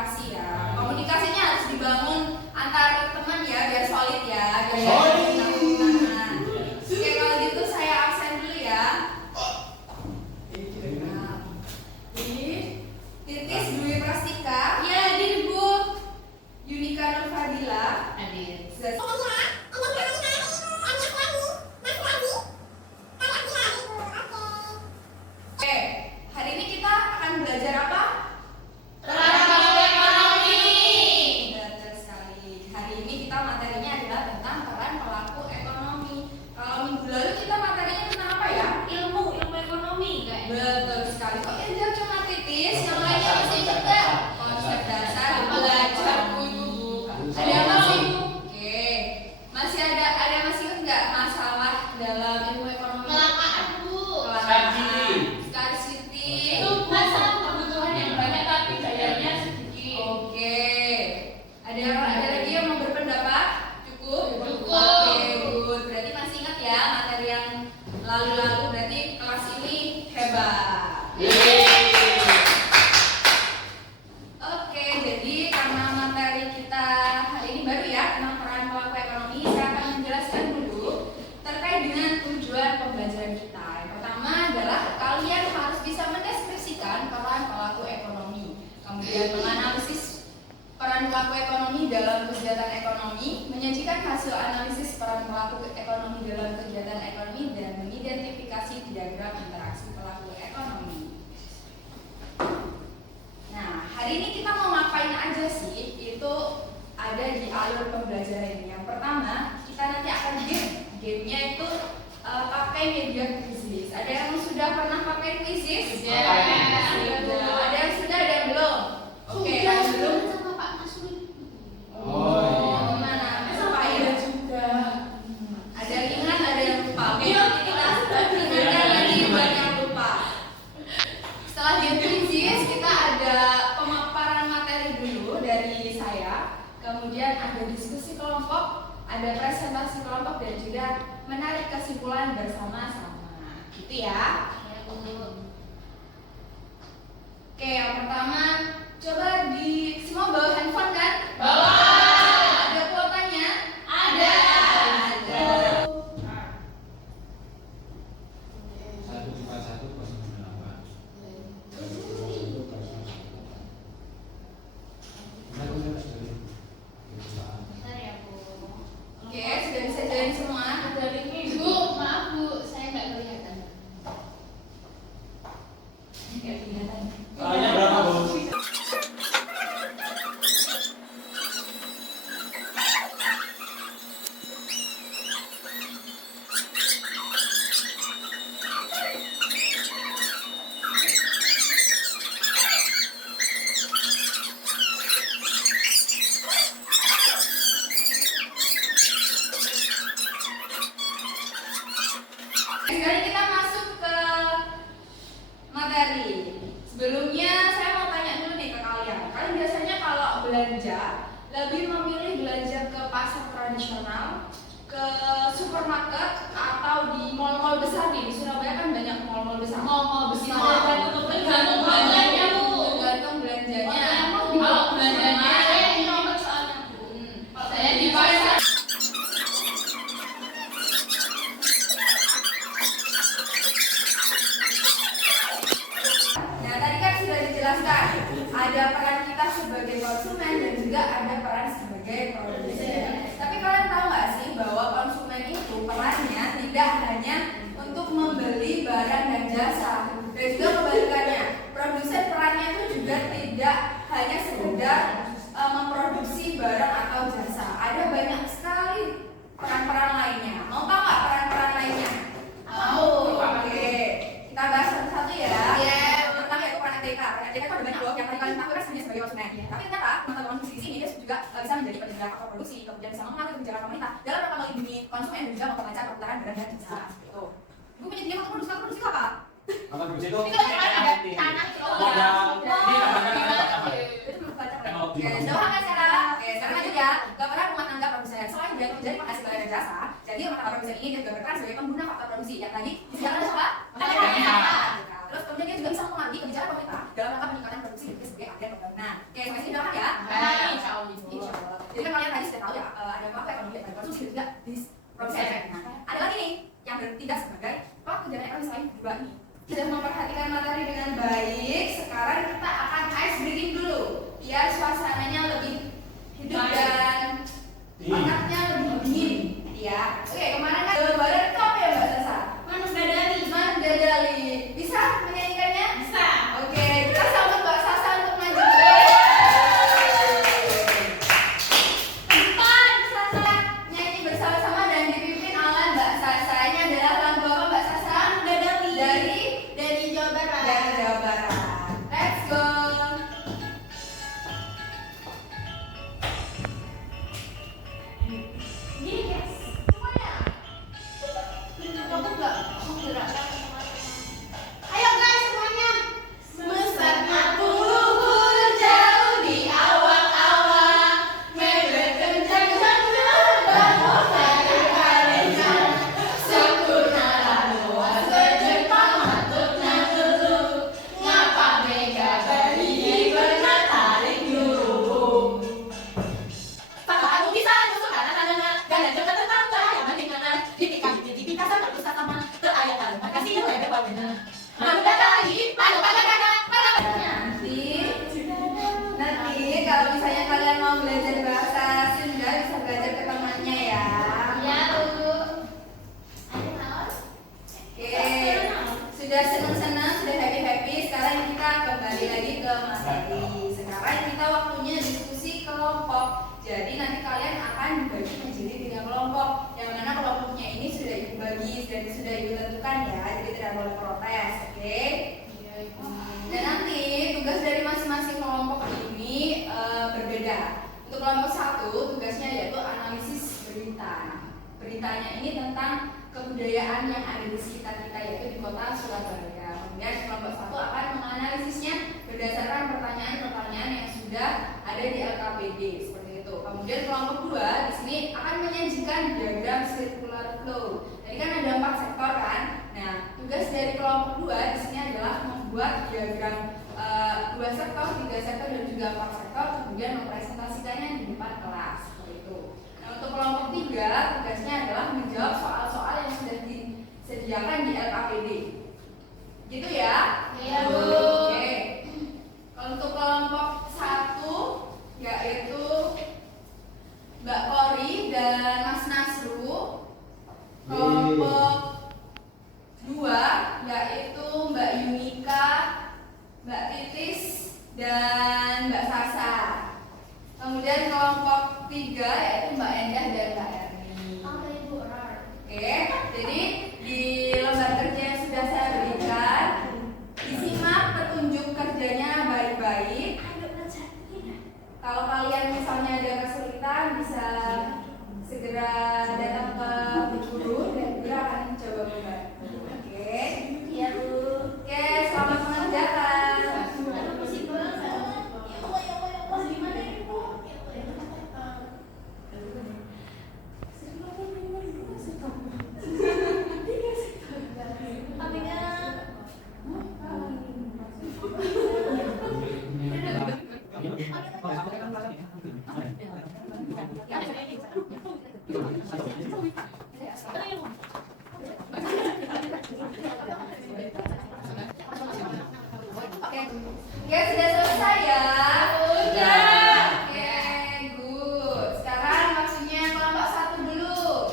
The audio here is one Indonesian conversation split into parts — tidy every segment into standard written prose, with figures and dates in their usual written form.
komunikasi ya. Komunikasinya harus dibangun antar teman ya, biar solid ya. Oke, kalau gitu saya absen dulu ya. Titis Dwi Prastika. Iya, hadir Bu. Yunika Nur Fadila. Hadir. Oke, hari ini kita akan belajar apa? Peran pelaku ekonomi. Betul sekali. Hari ini kita materinya adalah tentang peran pelaku ekonomi. Kalau minggu lalu kita materinya tentang apa ya? Ilmu ekonomi kayaknya. Betul sekali. Kok ini cuma Titis, yang lainnya masih juga konsep dasar belajar dulu. Ada apa sih? Oke, masih ada masih nggak masalah dalam ilmu ekonomi? Kelamaan Bu. Scarcity. Itu masalah kebutuhan yang banyak tapi dayanya sedikit. Oke. Ada lagi yang mau berpendapat? Cukup? Cukup. Oke, good. Berarti masih ingat ya materi yang lalu-lalu, berarti kelas ini hebat. Oke, jadi karena materi kita hari ini baru ya tentang peran pelaku ekonomi, saya akan menjelaskan dulu terkait dengan tujuan pembelajaran kita. Yang pertama adalah kalian harus bisa mendeskripsikan peran pelaku ekonomi, kemudian menganalisis peran pelaku ekonomi dalam kegiatan ekonomi, menyajikan hasil analisis peran pelaku ekonomi dalam kegiatan ekonomi, dan mengidentifikasi diagram interaksi pelaku ekonomi. Nah, hari ini kita mau ngapain aja sih? Itu ada di alur pembelajaran ini. Yang pertama, kita nanti akan game-nya itu pakai media quizzes. Ada yang sudah pernah pakai quizzes? Sudah. Ada yang sudah, ada yang belum? Oke, yang belum. Sama Pak Masud. Oh, gimana? Pak Ida juga. Ada yang ingat, ada yang lupa. Oke, nanti kita ingatkan lagi buat yang lupa. Setelah game quizzes, kita ada pemaparan materi dulu dari saya. Kemudian ada diskusi kelompok, ada presentasi kelompok, dan juga menarik kesimpulan bersama-sama. Gitu ya. Oke, yang pertama, coba semua bawa handphone kan? Bawa. Ada kuotanya? Ada. Bentar ya Bu. Oke, sudah bisa join semua? Ada link Bu, maaf Bu, saya nggak kelihatan. Nggak kelihatan. Soalnya berapa, Bu? Sekarang kita masuk ke materi. Sebelumnya saya mau tanya dulu nih ke kalian. Kalian biasanya kalau belanja lebih memilih belanja ke pasar tradisional, ke supermarket, atau di mall-mall besar nih? Di Surabaya kan banyak mall-mall besar. Mall besar. Tergantung belanjanya Bu. Tergantung belanjanya. Kalau belanjanya saya introvert soalnya Bu. Saya di pasar. Nah, tadi kan sudah dijelaskan ada peran kita sebagai konsumen dan juga ada peran sebagai produsen. Tapi kalian tahu nggak sih bahwa konsumen itu perannya tidak hanya untuk membeli barang dan jasa, dan juga kebalikannya. Produsen perannya itu juga tidak hanya sekedar memproduksi barang atau jasa. Ada banyak sekali peran-peran lainnya. Mau tahu nggak peran-peran lainnya? Mau. Oke. Kita bahas satu-satu ya. Pertama yaitu peran NTK. Peran NTK itu ada banyak loh. Yang tadi kalian tahu kan sebenarnya sebagai konsumen. Tapi ternyata teman-teman di sini dia juga bisa menjadi penyedia faktor produksi, kemudian bisa mengatur kebijakan pemerintah dalam rangka melindungi konsumen dan juga memperlancar perputaran barang dan jasa. Gitu. Ibu penyedia faktor produksi itu apa? Faktor produksi itu Ini kalau ada tanah itu Itu belum baca kan? Oke, sudah paham kan sekarang? Oke, sekarang lanjut ya. Gambaran rumah tangga produsen. Selain dia menjadi penghasil barang dan jasa, jadi rumah tangga produsen ini dia juga berperan sebagai pengguna faktor produksi. Yang tadi disediakan apa? Terus kemudian dia juga bisa mempengaruhi kebijakan pemerintah dalam rangka peningkatan produksi dan juga sebagai agen pembangunan. Oke, sampai sini udah paham ya? mau belajar bahasa Sunda bisa belajar ke temannya ya. Ya, Bu. Oke, sudah senang-senang, sudah happy-happy. Sekarang kita kembali lagi ke materi. Sekarang kita waktunya diskusi kelompok. Jadi nanti kalian akan dibagi menjadi 3 kelompok. Yang mana kelompoknya ini sudah ibu bagi dan sudah ibu tentukan ya. Jadi tidak boleh protes, oke? Dan nanti tugas dari masing-masing kelompok ini berbeda. Untuk kelompok 1 tugasnya yaitu analisis berita. Beritanya ini tentang kebudayaan yang ada di sekitar kita yaitu di kota Surabaya. Kemudian kelompok 1 akan menganalisisnya berdasarkan pertanyaan-pertanyaan yang sudah ada di LKPD seperti itu. Kemudian kelompok 2 di sini akan menyajikan diagram circular flow. Tadi kan ada 4 sektor kan? Nah, tugas dari kelompok 2 di sini adalah membuat diagram 2 sektor, 3 sektor dan juga 4 sektor, kemudian mempresentasikannya di depan kelas seperti itu. Nah, untuk kelompok 3 tugasnya adalah menjawab soal-soal yang sudah disediakan di LKPD. Gitu ya? Iya, Bu. Oke. Untuk kelompok 1 yaitu Mbak Kori dan Mas Nasru. Kelompok 2 yaitu Mbak Yunika, Mbak Titis dan Mbak Sasa. Kemudian kelompok 3 yaitu Mbak Endah dan Mbak Erni. Oke, jadi di lembar kerja yang sudah saya berikan, disimak petunjuk kerjanya baik-baik. Kalau kalian misalnya ada kesulitan bisa segera datang ke guru dan dia akan coba membantu. Oke? Iya, Bu. Oke, selamat mengerjakan. Oke, sudah selesai ya? Sudah. Oke, good. Sekarang waktunya kelompok 1 dulu.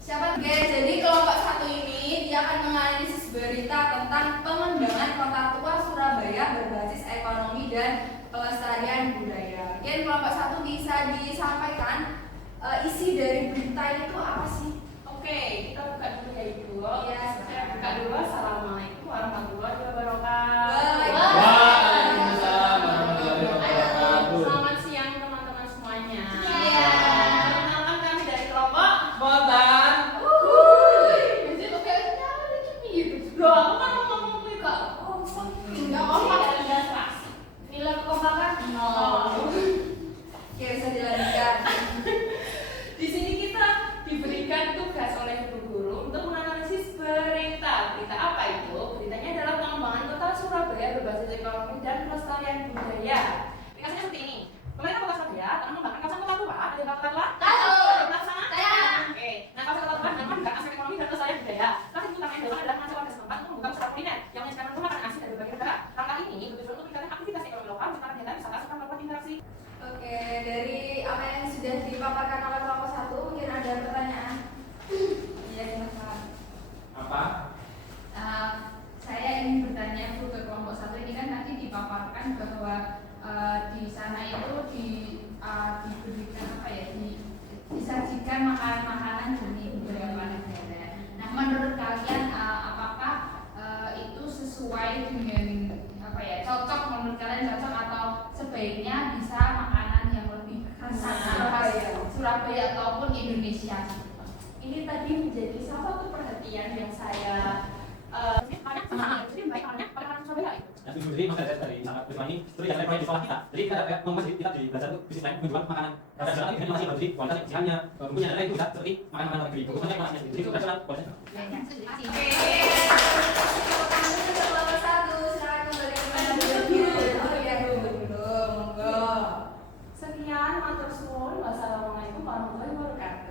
Siapa? Oke, jadi kelompok 1 ini dia akan menganalisis berita tentang pengembangan kota tua Surabaya berbasis ekonomi dan pelestarian budaya. Mungkin kelompok 1 bisa disampaikan isi dari berita itu apa sih? Oke, kita buka dulu ya Ibu. Iya, Saya buka dulu. Assalamualaikum warahmatullahi wabarakatuh. Waalaikumsalam warahmatullahi wabarakatuh. Selamat siang teman-teman semuanya. Iya. Perkenalkan kami dari kelompok Botan. Jadi pokoknya lucu gitu. Loh, aku kan ngomong juga. Enggak kompak ada fraksi. Film kompakan? Oke, bisa dilanjutkan. Di sini kita diberikan tugas oleh ibu guru untuk menganalisis berita. Berita apa itu? Beritanya adalah pengembangan kota Surabaya berbasis ekonomi dan pelestarian budaya. Ringkasnya seperti ini. Pemerintah Kota Surabaya telah mengembangkan kawasan kota tua. Ada yang kota tua? Tahu. Ada yang sana? Saya. Oke. Nah, kawasan kota tua dengan mengembangkan aspek ekonomi dan pelestarian budaya. Salah satu utama yang dilakukan adalah mengajak warga setempat untuk membuka usaha kuliner yang menyajikan menu makanan asli dari berbagai negara. Langkah ini bertujuan untuk meningkatkan aktivitas ekonomi lokal, menciptakan kegiatan wisata serta melakukan interaksi. Oke, dari apa yang sudah dipaparkan oleh kelompok 1 mungkin ada pertanyaan? Iya, silakan. Apa? Saya ingin bertanya Bu ke kelompok 1 ini kan tadi dipaparkan bahwa di sana itu diberikan apa ya, disajikan makanan-makanan dari beberapa negara. Nah, menurut kalian apakah itu sesuai dengan apa ya, cocok menurut kalian cocok atau sebaiknya bisa makanan yang lebih khas Surabaya ataupun Indonesia? Ini tadi menjadi salah satu perhatian yang saya jadi baik makannya pakai makanan Surabaya itu. Yang tujuh jadi masalah dari sangat bermain ini seperti yang proyek di sekolah kita. Jadi kita ada membuat kita di belajar itu bisnis lain menjual makanan. Pada saat itu masih bagus, kualitas isiannya, bumbunya dan lain itu seperti makanan negeri. Bukannya makanannya sendiri itu nasional kualitasnya. Oke. Tepuk tangan dulu untuk kelompok 1. Silakan kembali ke meja. Oh iya, belum. Monggo. Sekian, matur suwun. Wassalamualaikum warahmatullahi wabarakatuh.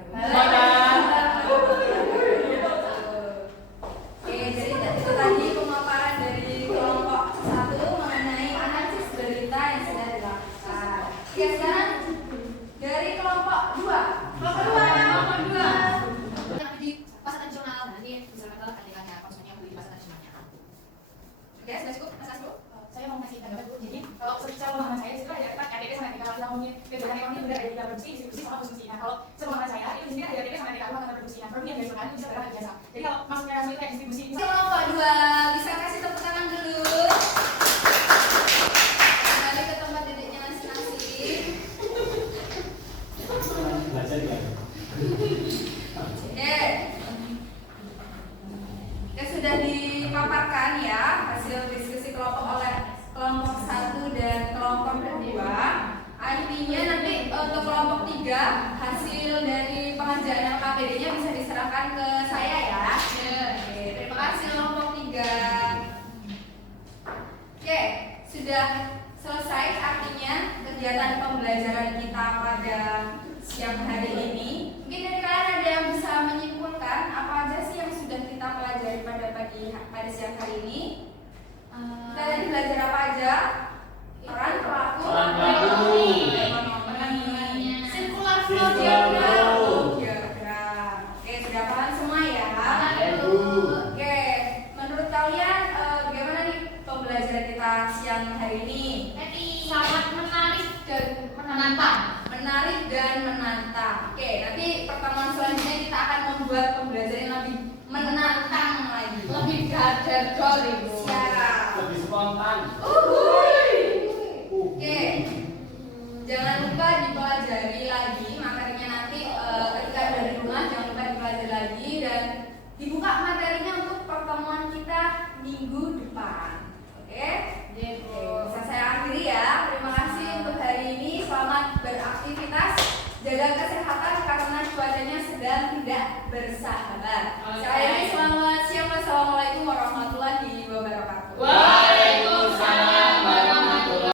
Oke, jadi itu tadi pemaparan dari kelompok 1 mengenai analisis berita yang sudah dilakukan. Oke, sekarang ngomongin kegiatan ekonomi benar ada tiga produksi, distribusi sama konsumsi. Nah kalau sepengetahuan saya itu di sini ada TP sama TKU antara produksi. Nah produksi yang dari makan itu bisa berangkat biasa. Jadi kalau masuknya langsung itu kayak distribusi. Kelompok 2 bisa kasih tepuk tangan dulu. Kembali ke tempat duduknya masing-masing. Belajar ya. Oke. Ya sudah dipaparkan ya hasil diskusi kelompok oleh kelompok 1 dan kelompok 2. Artinya nanti untuk kelompok 3 hasil dari pengajaran LKPD-nya bisa diserahkan ke saya ya. Oke, terima kasih kelompok 3. Oke, sudah selesai artinya kegiatan pembelajaran kita pada siang hari ini. Mungkin dari kalian ada yang bisa menyimpulkan apa aja sih yang sudah kita pelajari pada siang hari ini? Kita tadi belajar apa aja? Peran pelaku, ekonomi, circular flow diagram. Oke, sudah paham semua ya? Oke, menurut kalian bagaimana nih pembelajaran kita siang hari ini? Sangat menarik dan menantang. Menarik dan menantang. Oke, nanti pertemuan selanjutnya kita akan membuat pembelajaran yang lebih menantang lagi. Lebih gadar ibu. Siap. Lebih spontan. Oke, jangan lupa dipelajari lagi materinya nanti ketika ada di rumah jangan lupa dipelajari lagi dan dibuka materinya untuk pertemuan kita minggu depan. Oke? Bisa saya akhiri ya. Terima kasih untuk hari ini. Selamat beraktivitas. Jaga kesehatan karena cuacanya sedang tidak bersahabat. Sekali lagi selamat